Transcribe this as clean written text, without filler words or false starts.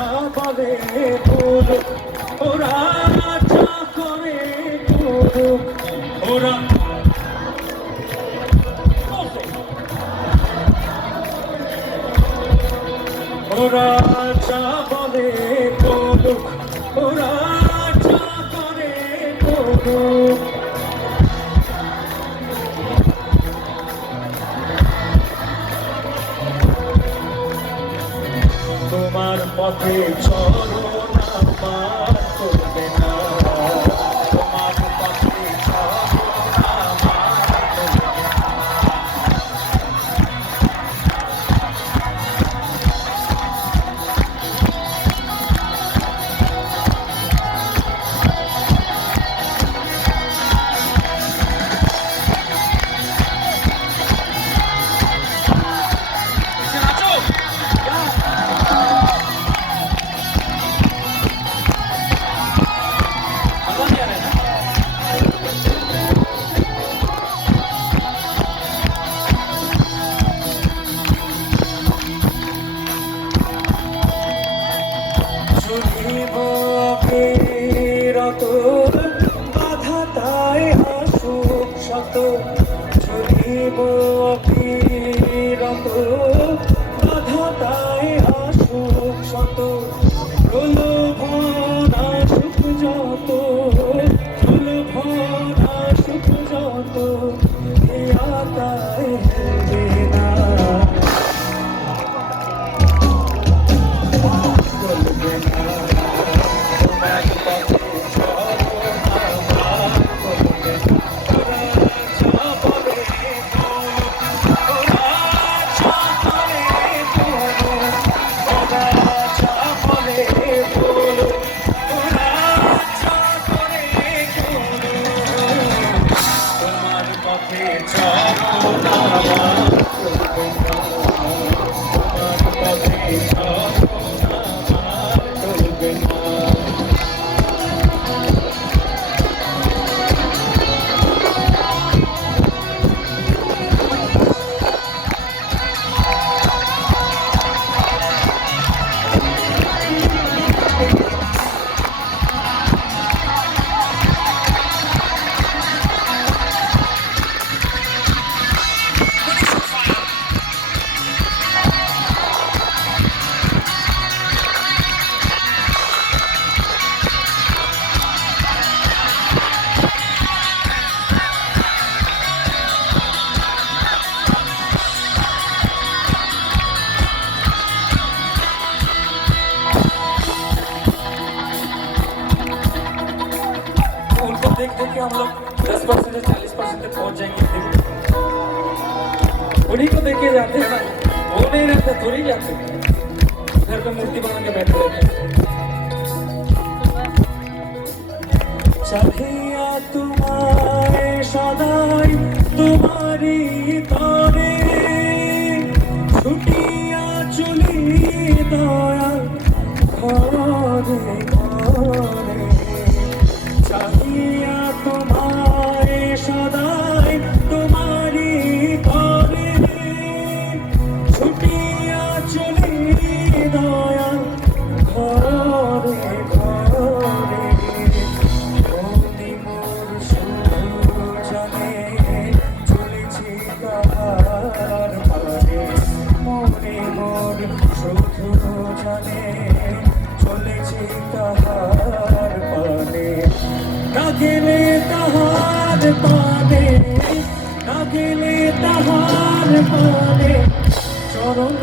যা বলে বলুক, ওরা যা করে করুক, ওরা ওরা যা বলে বলুক, ওরা যা করে করুক। তোমার পথে চলো না আমার করবে না, তোমার পথে চলো না আমার করবে না। বাধা তাই আসুক শত, চলিব অবিরত, বাধা তাই আসুক শত, প্রলোভন আসুক যত, প্রলোভন আসুক যত, হিয়া তাই হেলবে না, চলবে না। তোমার পথে देख देख के हम लोग 10% से 40% तक पहुंच जाएंगे। उन्हीं को देख के जाते हैं ना, वो नहीं रहते थोड़ी जाते, घर पे मूर्ति बना के बैठे रहते। चाहिए तुम्हारे सदाई तुम्हारी तोरे, छुटिया चुली दया घरे घरे। चाहिए तुम्हारे सदाई तुम्हारी तोरे, छुटिया चुली दया घरे घरे। মনে মোর সুজনে চলেছি কাহার পারে, মনে মোর সুজনে চলেছি কাহার পানে। না গেলে তাহার পানে, না গেলে তাহার পানে, চরণ